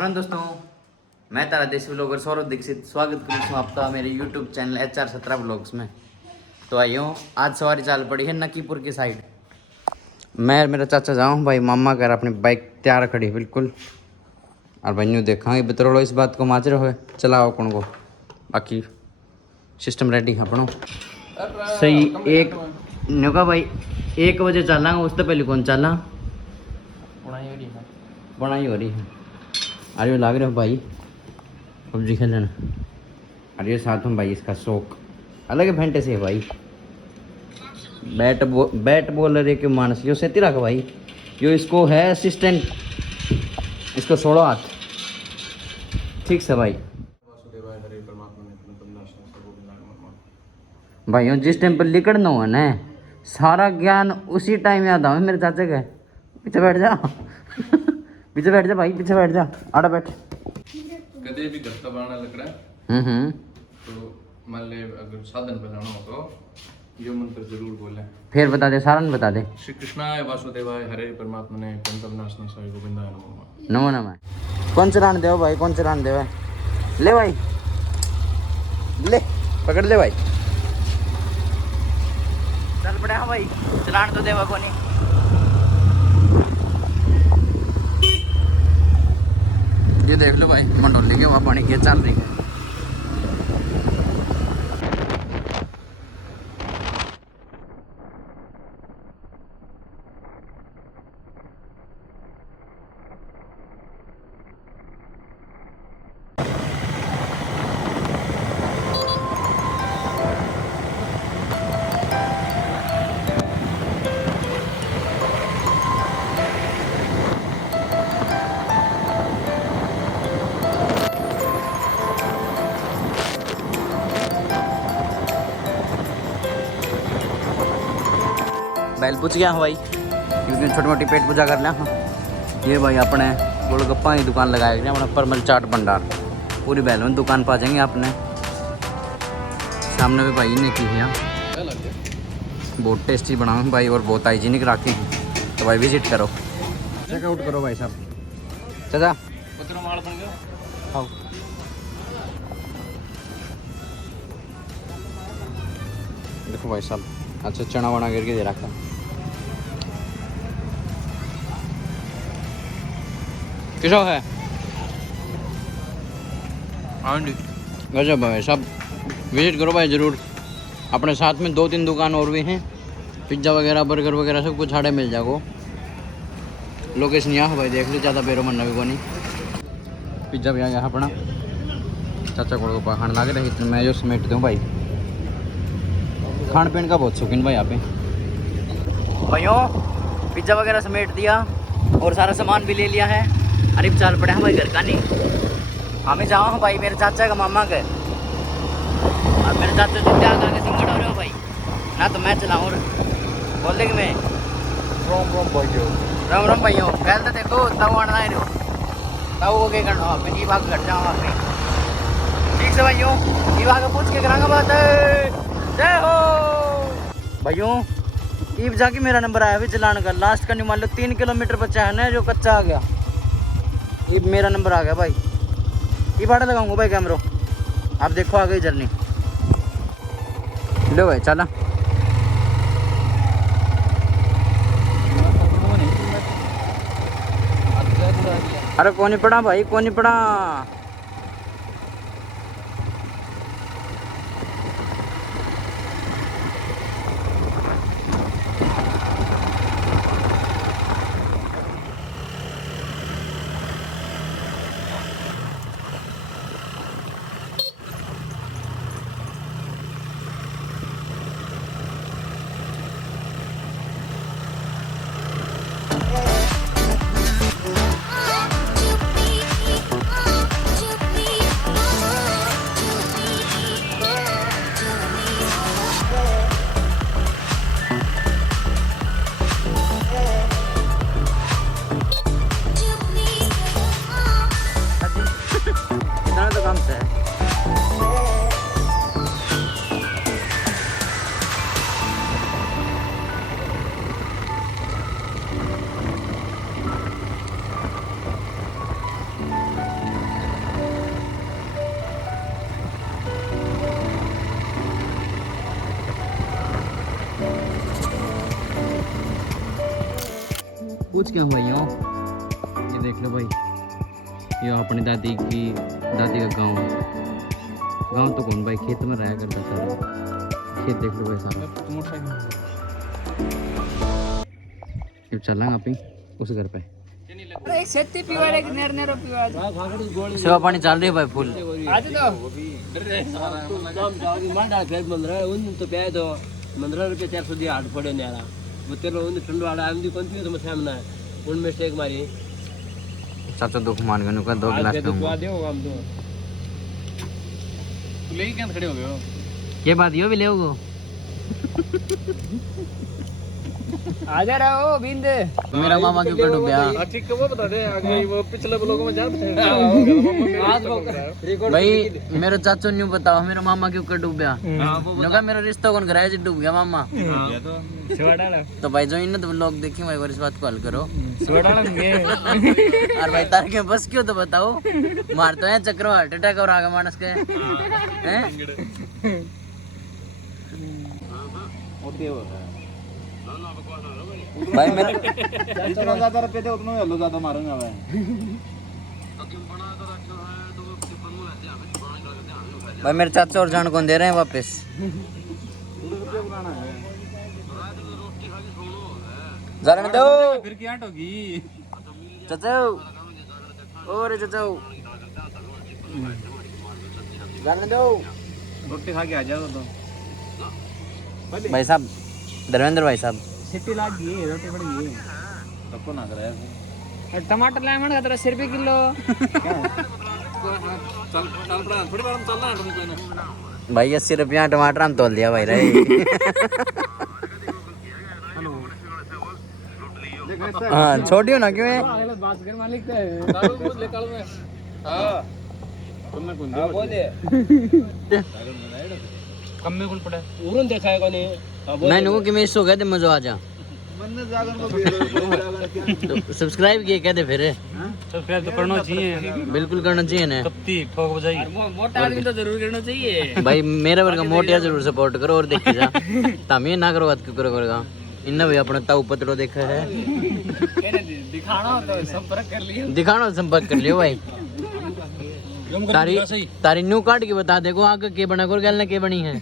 दोस्तों, मैं तारा देसी ब्लॉगर सौरभ दीक्षित स्वागत करूँ छूँ आपका मेरे YouTube चैनल HR17 ब्लॉग्स में। तो आइयो, आज सवारी चाल पड़ी है नकीपुर की साइड। मैं मेरा चाचा जाऊँ भाई मामा कर अपनी बाइक तैयार खड़ी है बिल्कुल। और भाई न्यू देखांगे बतरोड़ो इस बात को माजरे हुए चलाओ कौन को, बाकी सिस्टम रेडी है अपनों सही। एक न्यू का भाई 1 बजे चलना, उससे पहले कौन चलना बनाई हो रही है। अरे लाग रहे हो भाई पबजी खेलना। अरे साथ में भाई इसका शौक अलग है, फेंटे से है भाई। बैट बॉलर एक मानस यो सेती रखा भाई, यो इसको है असिस्टेंट, इसको 16 हाथ ठीक से भाई। भाइयों जिस टाइम पर लिखना हो ना सारा ज्ञान उसी टाइम याद आओ मेरे चाचा का। पीछे बैठ जा पीछे बैठ जा भाई, पीछे बैठ जा, आड़ा बैठ। कदे भी घर का बनाना लकड़ा तो मान ले अगर साधन बनाना हो तो यो मंत्र जरूर बोले। फिर बता दे, सारा नहीं बता दे। श्री कृष्णाय वासुदेवाय हरे परमात्मा ने पंचमनाशने साई गोविंदाय नमः। नमो नमः। कौन चलान देव भाई, कौन चलान देव? ले भाई ले, पकड़ ले भाई, चल पड़े। हाँ भाई चलान तो देवा को नहीं। ये देख लो भाई मंडोली के वहाँ पानी की चल रही है। बैल पूछ गया भाई, क्योंकि छोटी मोटी पेट पूजा कर लिया। ये भाई अपने गोलगप्पा की दुकान लगाएगी अपना परमल चाट भंडार, पूरी बैल में दुकान पा जाएंगे आपने। सामने भी भाई ने की है, बहुत टेस्टी बनाओ भाई और बहुत हाइजीनिक रखी। तो भाई विजिट करो, चेकआउट करो भाई साहब। चाचा आओ, देखो भाई साहब अच्छा चना वना करके दे रखा। किसा है गजब भाई साहब, विजिट करो भाई ज़रूर। अपने साथ में 2-3 दुकान और भी हैं, पिज्ज़ा वगैरह बर्गर वगैरह सब कुछ हाड़े मिल जाएगो। लोकेशन यहाँ भाई देख लो, ज़्यादा बेरो मनना भी को नहीं। पिज्ज़ा भी आ गया अपना, चाचा को खाने लगे रही तो मैं जो समेट दूँ भाई। खान पीन का बहुत शौकीन भाई यहाँ पे। भाइयों पिज्ज़ा वगैरह समेट दिया और सारा सामान भी ले लिया है। अरे चल पड़े हैं भाई घर का नहीं, हमें जाओ भाई मेरे चाचा का मामा के। और मेरे चाचा जितने आगे सिंगड़ हो रहे हो भाई ना, तो मैं चलाऊँ बोल देगी मैं रोम रोम भाइयों, राम राम भाइयों। कल तो देखो तब आना है रो तब वो क्या करना आप ये भाग घट जाओ आप ठीक से भाइयों। ये भाग पूछ के करांगा बात है। जय हो भाइयों। ईब जाके मेरा नंबर आया अभी चलाने का, लास्ट का नहीं मान लो 3 किलोमीटर बचा है ना जो कच्चा आ गया। ईब मेरा नंबर आ गया भाई, ये भाड़ा लगाऊंगा भाई कैमरो। आप देखो आ गई जर्नी। लो भाई चला। अरे कौन नहीं पड़ा भाई, कौन नहीं पड़ा। कुछ क्या हुआ ये देख लो भाई, ये अपनी दादी का गांव तो कौन भाई, खेत में रहा करता था। खेत देख लो भाई सारा। अब चलेंगे आप ही उस घर पे। सेवा पानी चल रही है भाई फुल। ₹15 400 दिया हाट पड़े न्यारा वो तेरे उन ठंड वाला आम दी कोंती तो मसाम ना उन मिस्टेक मारी चाचा दुख मान गए नुका 2 गिलास दुआ दे हम तो तू ले क्या खड़े हो गए हो? के बात यो भी ले गो आजा रहो बिंद मेरा मामा क्यों कर डूबया? ठीक है वो बता दे आगे वो पिछले ब्लॉग में जात भाई मेरे चाचू न्यू बताओ मेरा मामा क्यों कर डूबया? नुका मेरा रिश्ता कौन कराया जी डूब गया मामा तो भाई जो इन तो लोग देखें भाई और इस बात को हल करो। और भाई तार के बस क्यों तो बताओ, मार तो है चक्कर हार्ट अटैक और आगे मानस के हैं। भाई मेरा जितना ज्यादा रुपए थे उतना हेलो ज्यादा मारूंगा मैं। भाई मेरे चाचा और जान कौन दे रहे हैं वापस? जाने दो फिर क्या होगी चाचा और चाचा जाने दो। रोटी खा के आ जाओ तो भाई साहब, धर्मेंद्र भाई साहब सिटी लाग गई रोटी पड़ गई सबको ना कराया। टमाटर लाए मन का ₹100 किलो चल चल पड़ा थोड़ी बार हम चलना है तुमको ना भाई 80 रुपया टमाटर हम तोल दिया भाई रहे। हाँ छोड़ियो ना क्यों है? बास्कर मालिक का है दारू दूध ले काल में। हां तुमने कौन हां बोले कम में कौन पड़ा उरन देखा है कोनी मैं नुको कि मैं इसो कहते मजो आ जा मन जागन को सब्सक्राइब किए कहते फिर सब्सक्राइब तो करना चाहिए, बिल्कुल करना चाहिए ना कत्ती ठोक बजाई। मोटा आदमी तो जरूर करना चाहिए भाई मेरे वर्ग मोटिया जरूर सपोर्ट करो और देखी जा तम ये ना करो बात क्यों करो करेगा इन भाई अपना ताऊ पतड़ो देखा है दिखाना तो संपर्क कर लियो दिखाना संपर्क कर लियो भाई। तारी न्यू कार्ड की बता देखो आगे के बना कर गल के बनी है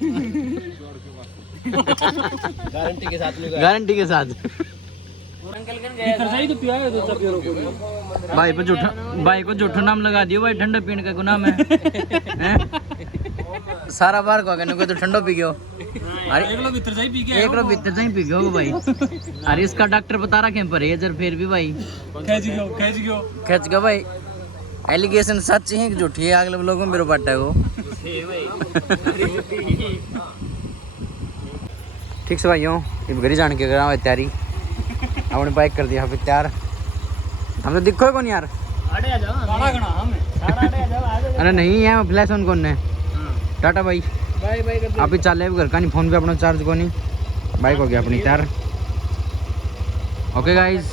गारंटी के साथ में गारंटी के साथ। अंकल कन गया खर्चा ही तो पिया है तो सब को भाई को झूठा नाम लगा दियो भाई, ठंडा पीने का गुनाह है हैं? सारा बार को कहने को तो ठंडो पी गयो अरे एक लोग भीतर जाई पी के एक रोज भीतर जाई पी गयो भाई। अरे इसका डॉक्टर बता रखे परहेजर फिर भी भाई खच गयो भाई। एलिगेशन सच है कि झूठी है अगले लोगों में मेरे बाटा को ठीक से भाइयों अब घर जाने के करा तैयारी अपने बाइक कर दिया फिर तैयार। हम तो दिखो कौन यार अड़े आ जाओ गाना गाना हम सारा अड़े आ जाओ आ जाओ अरे नहीं है फ्लैश ऑन कौन है टाटा भाई बाय बाय कर आप ही चल रहे घर का नहीं फोन पे अपना चार्ज को नहीं बाइक हो गया अपनी तैयार। Okay guys